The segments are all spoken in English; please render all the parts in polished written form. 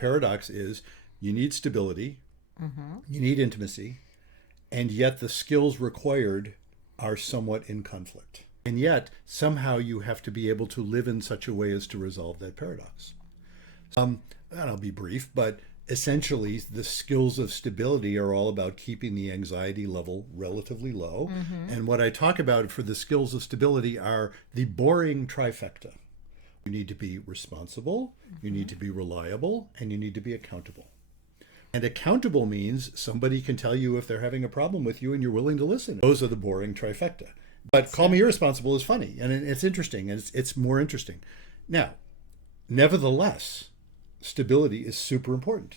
paradox is you need stability, you need intimacy, and yet the skills required are somewhat in conflict. And yet, somehow you have to be able to live in such a way as to resolve that paradox. And I'll be brief, but essentially the skills of stability are all about keeping the anxiety level relatively low. And what I talk about for the skills of stability are the boring trifecta. You need to be responsible, you need to be reliable, and you need to be accountable. And accountable means somebody can tell you if they're having a problem with you and you're willing to listen. Those are the boring trifecta. But call me irresponsible is funny, and it's interesting, and it's more interesting. Now, nevertheless, stability is super important.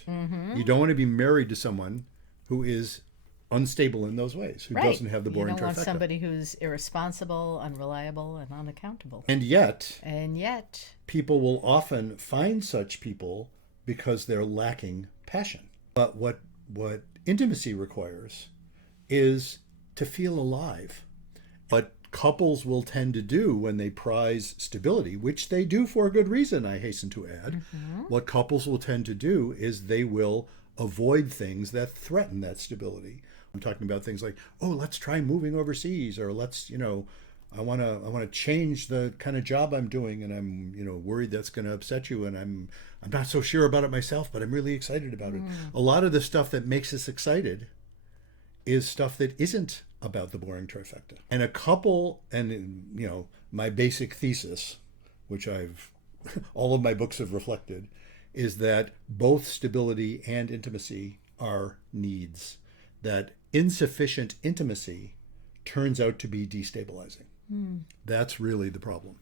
You don't want to be married to someone who is unstable in those ways, who doesn't have the boring trifecta. You don't want somebody who's irresponsible, unreliable, and unaccountable. And yet, people will often find such people because they're lacking passion. But what intimacy requires is to feel alive. What couples will tend to do when they prize stability, which they do for a good reason, I hasten to add, what couples will tend to do is they will avoid things that threaten that stability. I'm talking about things like, oh, let's try moving overseas, or let's, I want to change the kind of job I'm doing, and I'm, worried that's going to upset you, and I'm not so sure about it myself, but I'm really excited about it. A lot of the stuff that makes us excited is stuff that isn't about the boring trifecta. And a couple, and my basic thesis, which all of my books have reflected, is that both stability and intimacy are needs. That insufficient intimacy turns out to be destabilizing. That's really the problem.